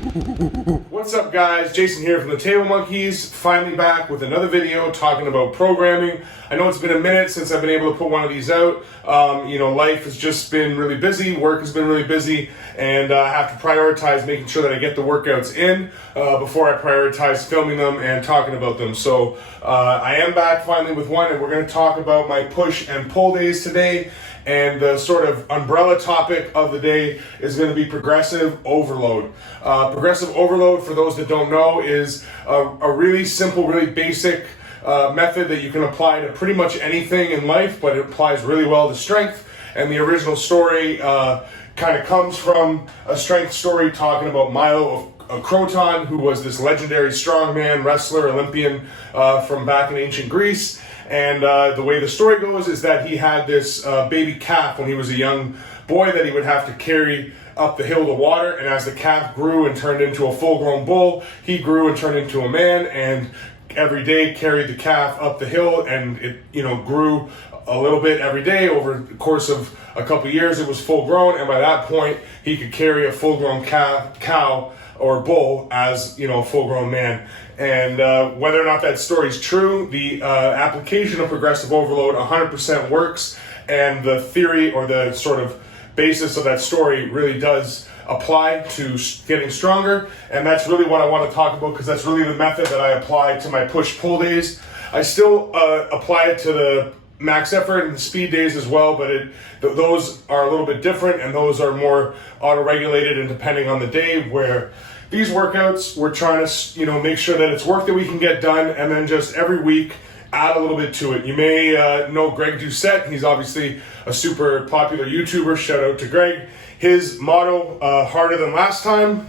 What's up, guys? Jason here from the Table Monkeys, finally back with another video talking about programming. I know it's been a minute since I've been able to put one of these out. Life has just been really busy, work has been really busy, and I have to prioritize making sure that I get the workouts in before I prioritize filming them and talking about them. So I am back finally with one, and we're going to talk about my push and pull days today. And the sort of umbrella topic of the day is going to be progressive overload. Progressive overload, for those that don't know, is a really simple, really basic method that you can apply to pretty much anything in life, but it applies really well to strength. And the original story kind of comes from a strength story talking about Milo of Croton, who was this legendary strongman, wrestler, Olympian from back in ancient Greece. And the way the story goes is that he had this baby calf when he was a young boy that he would have to carry up the hill to water. And as the calf grew and turned into a full-grown bull, he grew and turned into a man, and every day carried the calf up the hill, and it grew a little bit every day. Over the course of a couple years, it was full-grown, and by that point, he could carry a full-grown cow or bull as a full-grown man. And whether or not that story is true, the application of progressive overload 100% works, and the theory or the sort of basis of that story really does apply to getting stronger. And that's really what I want to talk about, because that's really the method that I apply to my push-pull days. I still apply it to the max effort and the speed days as well, but those are a little bit different, and those are more auto-regulated and depending on the day. Where these workouts, we're trying to make sure that it's work that we can get done, and then just every week add a little bit to it. You may know Greg Doucette. He's obviously a super popular YouTuber. Shout out to Greg. His motto, harder than last time,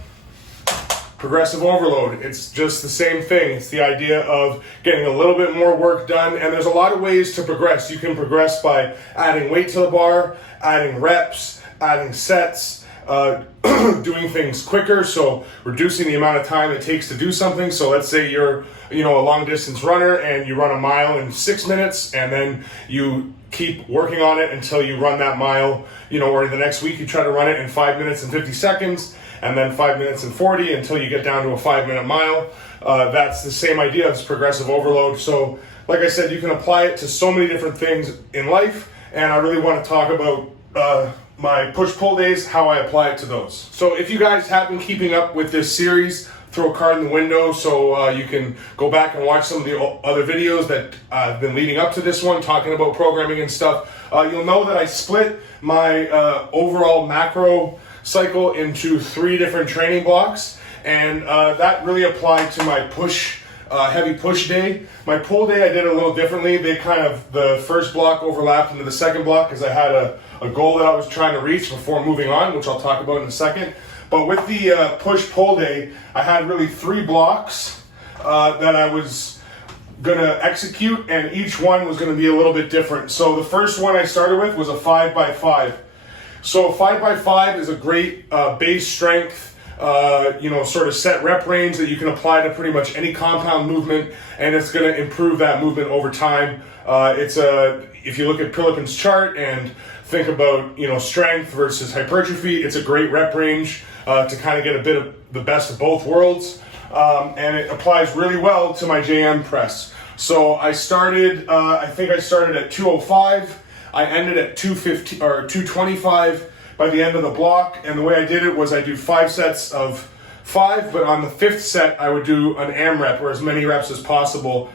progressive overload. It's just the same thing. It's the idea of getting a little bit more work done, and there's a lot of ways to progress. You can progress by adding weight to the bar, adding reps, adding sets, doing things quicker, so reducing the amount of time it takes to do something. So let's say you're a long distance runner and you run a mile in 6 minutes, and then you keep working on it until you run that mile, or the next week you try to run it in 5 minutes and 50 seconds, and then 5 minutes and 40 until you get down to a 5-minute mile. That's the same idea as progressive overload. So like I said, you can apply it to so many different things in life, and I really want to talk about my push-pull days, how I apply it to those. So if you guys have been keeping up with this series, throw a card in the window so you can go back and watch some of the other videos that have been leading up to this one, talking about programming and stuff. You'll know that I split my overall macro cycle into 3 different training blocks, and that really applied to my heavy push day. My pull day, I did a little differently. The first block overlapped into the second block because I had a goal that I was trying to reach before moving on, which I'll talk about in a second. But with the push-pull day, I had really 3 blocks that I was going to execute, and each one was going to be a little bit different. So the first one I started with was a 5x5. So a 5x5 is a great base strength, sort of set rep range that you can apply to pretty much any compound movement, and it's going to improve that movement over time. If you look at Pullups' chart and think about strength versus hypertrophy, it's a great rep range to kind of get a bit of the best of both worlds, and it applies really well to my JM press. So I started, I think I started at 205. I ended at 215 or 225 by the end of the block, and the way I did it was I do 5 sets of 5, but on the 5th set I would do an AMRAP, or as many reps as possible,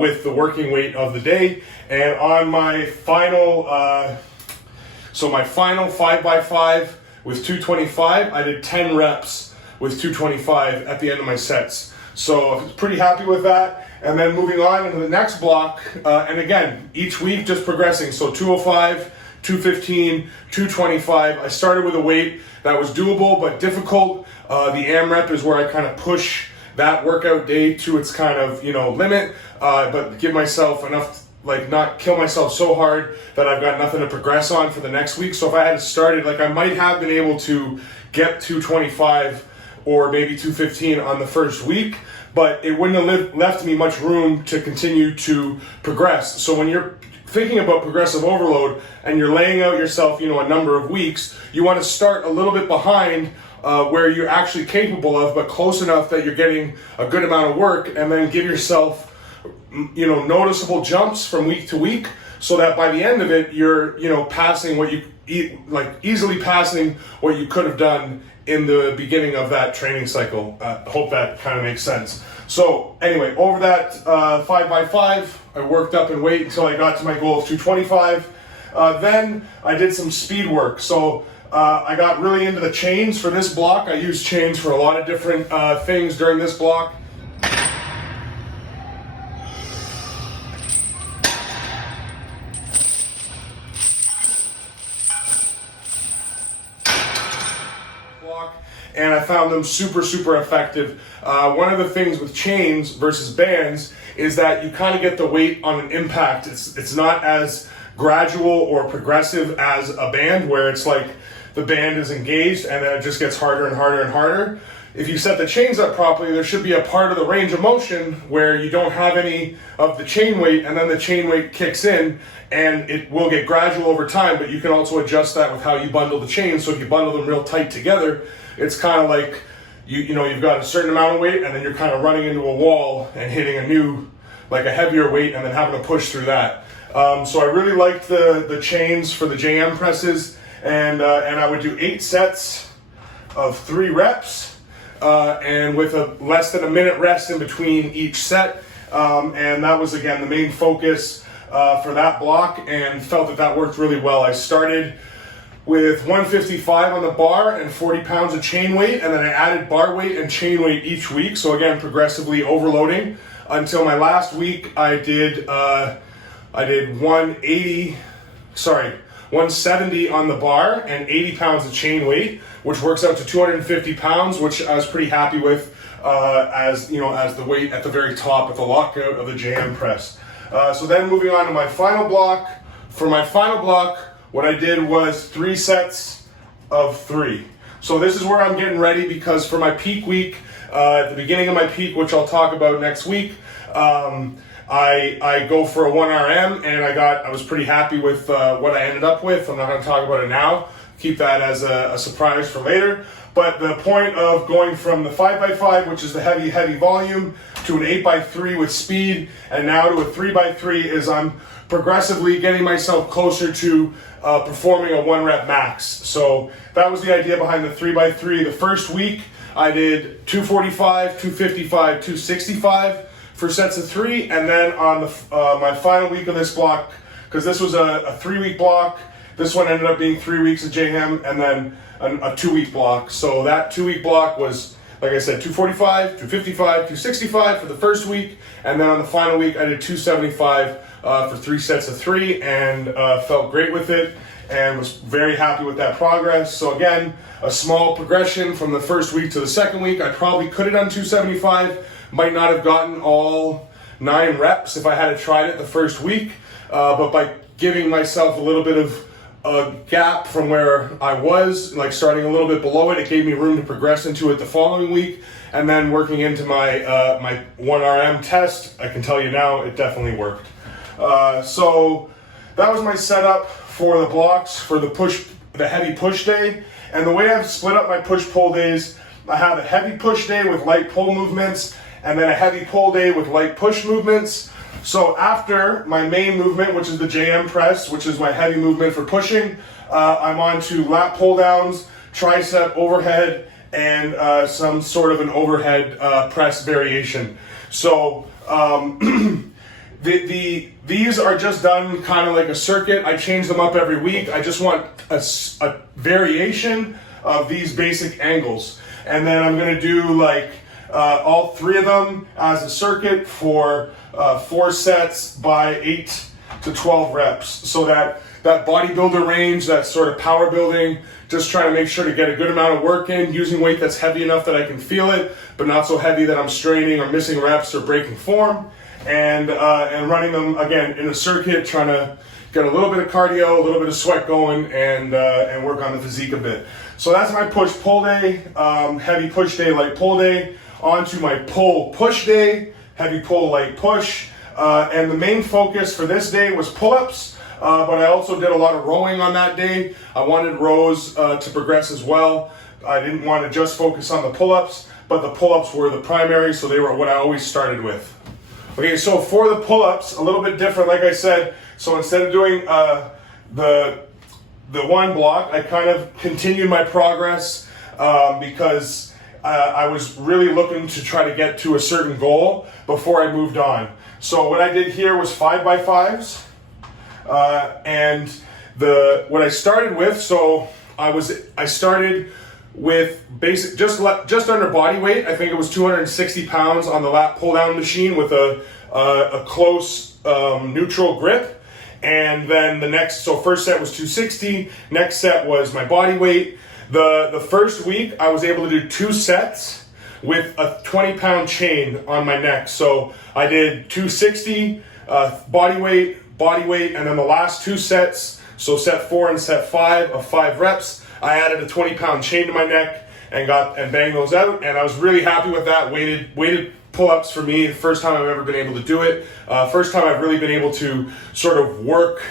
with the working weight of the day. And on my final, my final 5x5 with 225, I did 10 reps with 225 at the end of my sets. So I was pretty happy with that. And then moving on into the next block, and again, each week just progressing. So 205, 215, 225. I started with a weight that was doable but difficult. The AMRAP is where I kind of push that workout day to its kind of limit, but give myself enough, not kill myself so hard that I've got nothing to progress on for the next week. So if I had started, I might have been able to get 225 or maybe 215 on the first week, but it wouldn't have left me much room to continue to progress. So when you're thinking about progressive overload and you're laying out yourself, you know, a number of weeks, you want to start a little bit behind where you're actually capable of, but close enough that you're getting a good amount of work, and then give yourself, you know, noticeable jumps from week to week, so that by the end of it, you're, you know, passing what you easily passing what you could have done in the beginning of that training cycle. Hope that kind of makes sense. So anyway, over that 5x5, I worked up in weight until I got to my goal of 225. Then I did some speed work. So I got really into the chains for this block. I used chains for a lot of different things during this block. And I found them super, super effective. One of the things with chains versus bands is that you kind of get the weight on an impact. It's not as gradual or progressive as a band, where it's like the band is engaged and then it just gets harder and harder and harder. If you set the chains up properly, there should be a part of the range of motion where you don't have any of the chain weight, and then the chain weight kicks in, and it will get gradual over time, but you can also adjust that with how you bundle the chains. So if you bundle them real tight together, it's kind of like you've got a certain amount of weight, and then you're kind of running into a wall and hitting a new, like a heavier weight, and then having to push through that. So I really liked the chains for the JM presses, and I would do 8 sets of 3 reps, and with a less than a minute rest in between each set. And that was, again, the main focus for that block, and felt that worked really well. I started with 155 on the bar and 40 pounds of chain weight, and then I added bar weight and chain weight each week. So again, progressively overloading until my last week. I did 170 on the bar and 80 pounds of chain weight, which works out to 250 pounds, which I was pretty happy with as the weight at the very top at the lockout of the JM press. So then moving on to my final block. For my final block, what I did was 3 sets of 3. So this is where I'm getting ready, because for my peak week, at the beginning of my peak, which I'll talk about next week, I go for a 1RM, and I was pretty happy with what I ended up with. I'm not going to talk about it now. Keep that as a surprise for later. But the point of going from the 5x5, which is the heavy volume, to an 8x3 with speed, and now to a 3x3, is I'm progressively getting myself closer to performing a 1 rep max. So that was the idea behind the 3x3. The first week I did 245, 255, 265 for sets of 3, and then on my final week of this block, because this was a 3-week block, this one ended up being 3 weeks of JM and then a 2-week block. So that 2-week block was, like I said, 245, 255, 265 for the first week, and then on the final week I did 275 for 3 sets of 3, and felt great with it and was very happy with that progress. So again, a small progression from the first week to the second week. I probably could have done 275, might not have gotten all 9 reps if I had tried it the first week, but by giving myself a little bit of a gap from where I was, like starting a little bit below it, it gave me room to progress into it the following week, and then working into my my 1RM test. I can tell you now, it definitely worked. So that was my setup for the blocks for the heavy push day. And the way I've split up my push-pull days, I have a heavy push day with light pull movements, and then a heavy pull day with light push movements. So after my main movement, which is the JM press, which is my heavy movement for pushing, I'm on to lat pull downs, tricep overhead, and some sort of an overhead press variation. So these are just done kind of like a circuit. I change them up every week. I just want a variation of these basic angles. And then I'm gonna do like all 3 of them as a circuit for 4 sets by 8 to 12 reps. So that bodybuilder range, that sort of power building, just trying to make sure to get a good amount of work in, using weight that's heavy enough that I can feel it, but not so heavy that I'm straining or missing reps or breaking form. And running them again in a circuit, trying to get a little bit of cardio, a little bit of sweat going, and work on the physique a bit. So that's my push-pull day, heavy push day, light pull day. On to my pull-push day, heavy pull, light push. And the main focus for this day was pull-ups, but I also did a lot of rowing on that day. I wanted rows to progress as well. I didn't want to just focus on the pull-ups, but the pull-ups were the primary, so they were what I always started with. Okay, so for the pull-ups, a little bit different, like I said. So instead of doing the one block, I kind of continued my progress because I was really looking to try to get to a certain goal before I moved on. So what I did here was 5x5s, and what I started with. So I started with basic, just under body weight. I think it was 260 pounds on the lat pull down machine with a close neutral grip. And then so first set was 260, next set was my body weight. The first week I was able to do 2 sets with a 20-pound chain on my neck. So I did 260, body weight, and then the last 2 sets, so set 4 and set 5 of 5 reps, I added a 20-pound chain to my neck and banged those out, and I was really happy with that. Weighted pull-ups for me, the first time I've ever been able to do it. First time I've really been able to sort of work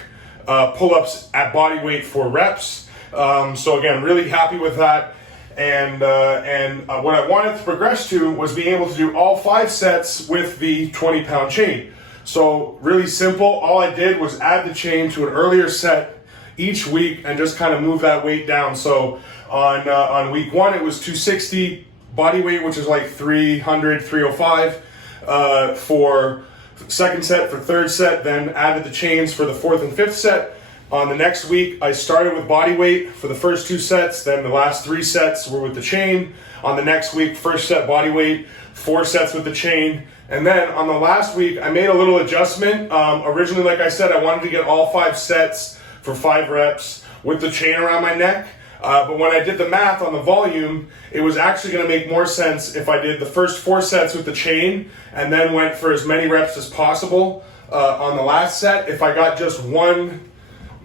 pull-ups at body weight for reps. So again, really happy with that. And what I wanted to progress to was being able to do all 5 sets with the 20-pound chain. So really simple. All I did was add the chain to an earlier set each week and just kind of move that weight down. So on week 1, it was 260 body weight, which is like 300, 305 for second set, for third set, then added the chains for the 4th and 5th set. On the next week, I started with body weight for the first 2 sets, then the last 3 sets were with the chain. On the next week, first set body weight, 4 sets with the chain. And then on the last week, I made a little adjustment. Originally, like I said, I wanted to get all 5 sets for 5 reps with the chain around my neck. But when I did the math on the volume, it was actually going to make more sense if I did the first 4 sets with the chain and then went for as many reps as possible on the last set. If I got just 1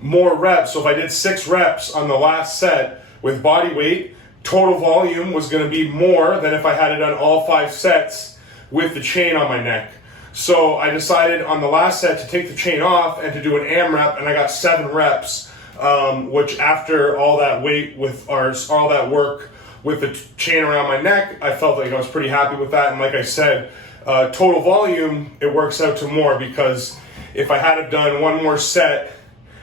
more reps, so if I did 6 reps on the last set with body weight, total volume was going to be more than if I had it done all 5 sets with the chain on my neck. So I decided on the last set to take the chain off and to do an AMRAP, and I got 7 reps. Which after all that weight all that work with the chain around my neck, I felt like I was pretty happy with that. And like I said, total volume, it works out to more, because if I had done 1 more set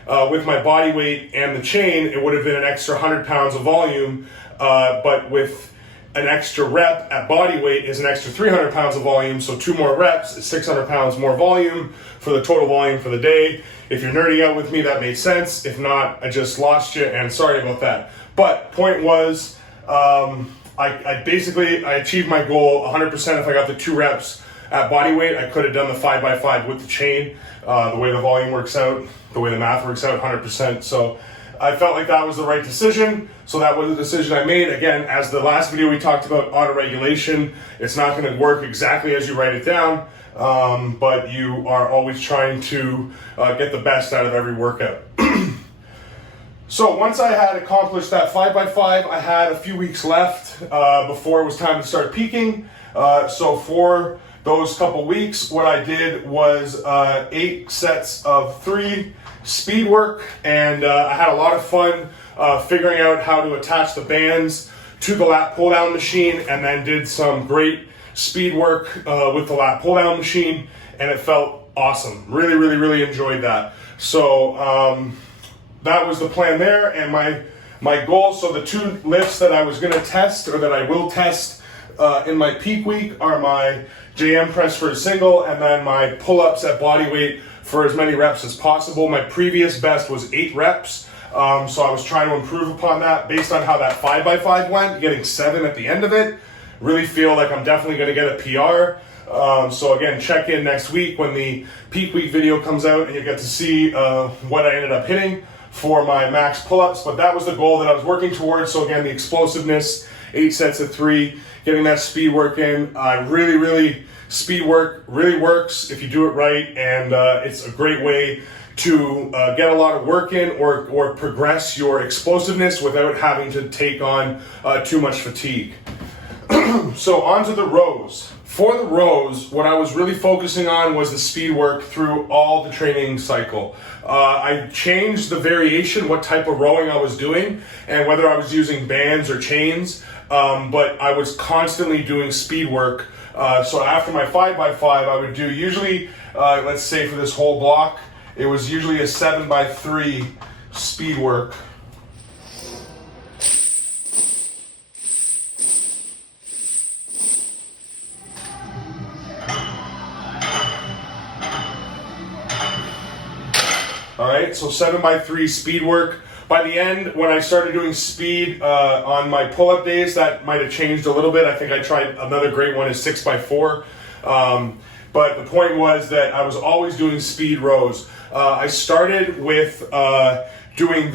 with my body weight and the chain, it would have been an extra 100 pounds of volume, but with an extra rep at body weight is an extra 300 pounds of volume, so 2 more reps is 600 pounds more volume for the total volume for the day. If you're nerding out with me, that made sense. If not, I just lost you, and sorry about that. But point was, I basically achieved my goal 100%. If I got the 2 reps at body weight, I could have done the 5x5 with the chain. The way the volume works out, the way the math works out, 100%. So I felt like that was the right decision. So that was the decision I made. Again, as the last video we talked about auto-regulation, it's not going to work exactly as you write it down, but you are always trying to get the best out of every workout. So once I had accomplished that 5x5, I had a few weeks left before it was time to start peaking. So for those couple weeks, what I did was 8 sets of 3 speed work, and I had a lot of fun figuring out how to attach the bands to the lat pull down machine, and then did some great speed work with the lat pull down machine, and it felt awesome. Really enjoyed that. So that was the plan there, and my goal. So the 2 lifts that I was going to test, or that I will test in my peak week, are my JM press for a single, and then my pull-ups at body weight for as many reps as possible. My previous best was 8 reps, so I was trying to improve upon that based on how that 5x5 went, getting 7 at the end of it. Really feel like I'm definitely going to get a PR. So again, check in next week when the peak week video comes out, and you get to see what I ended up hitting for my max pull-ups. But that was the goal that I was working towards. So again, the explosiveness, 8 sets of 3, getting that speed work in. Really speed work really works if you do it right, and it's a great way to get a lot of work in, or progress your explosiveness without having to take on too much fatigue. So onto the rows. For the rows, what I was really focusing on was the speed work through all the training cycle. I changed the variation, what type of rowing I was doing, and whether I was using bands or chains, but I was constantly doing speed work. So after my 5x5, I would do usually, let's say for this whole block, it was usually a 7x3 speed work. All right, so 7x3 speed work. By the end, when I started doing speed on my pull-up days, that might have changed a little bit. I think I tried another great one is 6x4. But the point was that I was always doing speed rows. I started with doing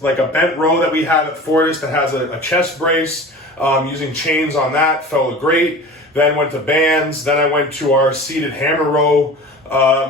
like a bent row that we had at Fortis that has a chest brace, using chains on that, felt great. Then went to bands, then I went to our seated hammer row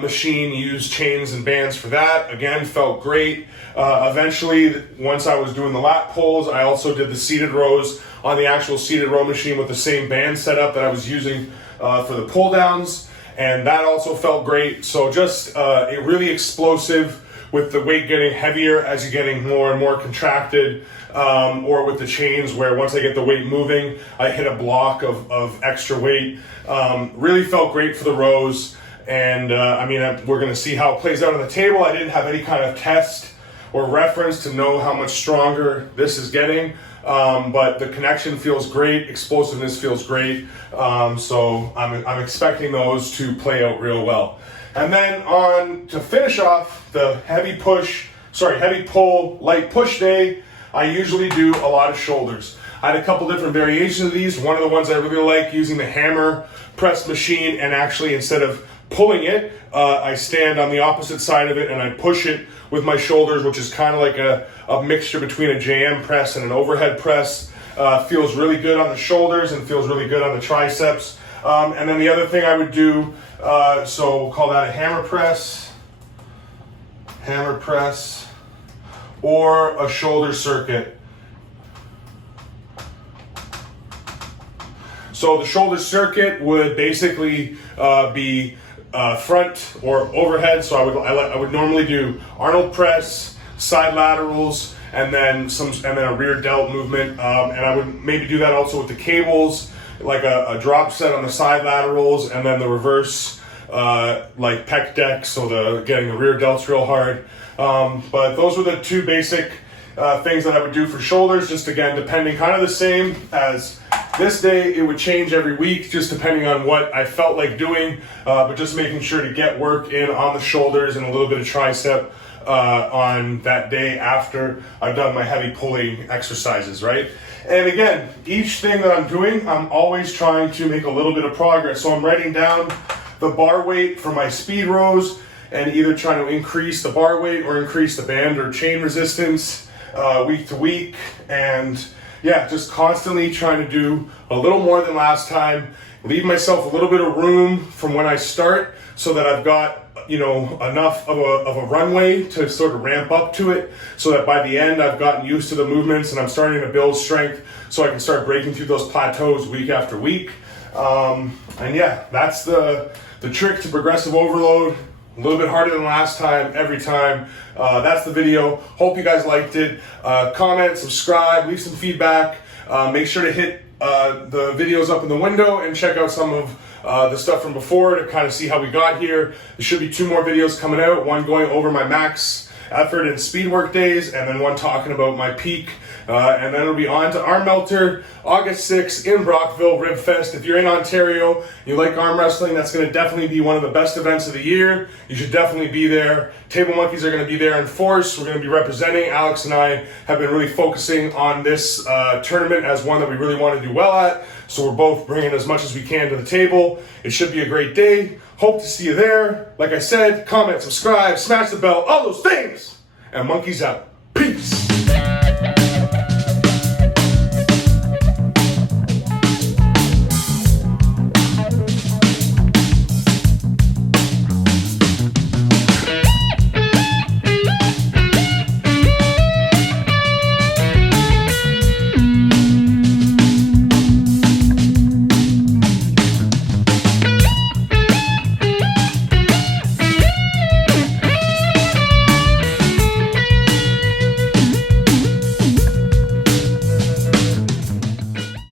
machine, used chains and bands for that. Again, felt great. Eventually, once I was doing the lat pulls, I also did the seated rows on the actual seated row machine with the same band setup that I was using for the pull downs, and that also felt great. So just it really explosive with the weight getting heavier as you're getting more and more contracted, or with the chains where once I get the weight moving, I hit a block of extra weight. Really felt great for the rows. And I mean, we're going to see how it plays out on the table. I didn't have any kind of test or reference to know how much stronger this is getting, but the connection feels great, explosiveness feels great, so I'm expecting those to play out real well. And then on to finish off the heavy pull, light push day, I usually do a lot of shoulders. I had a couple different variations of these. One of the ones I really like using the hammer press machine, and actually instead of pulling it, I stand on the opposite side of it and I push it with my shoulders, which is kind of like a mixture between a JM press and an overhead press. Feels really good on the shoulders and feels really good on the triceps. And then the other thing I would do, so we'll call that a hammer press, or a shoulder circuit. So the shoulder circuit would basically be front or overhead. So I would normally do Arnold press, side laterals, and then a rear delt movement. And I would maybe do that also with the cables, like a drop set on the side laterals, and then the reverse like pec deck. So getting the rear delts real hard. But those were the two basic things that I would do for shoulders. Just again, depending, kind of the same as this day. It would change every week, just depending on what I felt like doing, but just making sure to get work in on the shoulders and a little bit of tricep on that day after I've done my heavy pulling exercises, right? And again, each thing that I'm doing, I'm always trying to make a little bit of progress. So I'm writing down the bar weight for my speed rows, and either trying to increase the bar weight or increase the band or chain resistance week to week. And yeah, just constantly trying to do a little more than last time, leave myself a little bit of room from when I start so that I've got, enough of a runway to sort of ramp up to it, so that by the end I've gotten used to the movements and I'm starting to build strength so I can start breaking through those plateaus week after week. And yeah, that's the trick to progressive overload. A little bit harder than last time, every time. That's the video. Hope you guys liked it. Comment, subscribe, leave some feedback. Make sure to hit the videos up in the window and check out some of the stuff from before to kind of see how we got here. There should be 2 more videos coming out, one going over my max effort and speed work days, and then one talking about my peak. And then it'll be on to Arm Melter, August 6th in Brockville, Rib Fest. If you're in Ontario, you like arm wrestling, that's going to definitely be one of the best events of the year. You should definitely be there. Table Monkeys are going to be there in force. We're going to be representing. Alex and I have been really focusing on this tournament as one that we really want to do well at. So we're both bringing as much as we can to the table. It should be a great day. Hope to see you there. Like I said, comment, subscribe, smash the bell, all those things. And Monkeys out. Peace.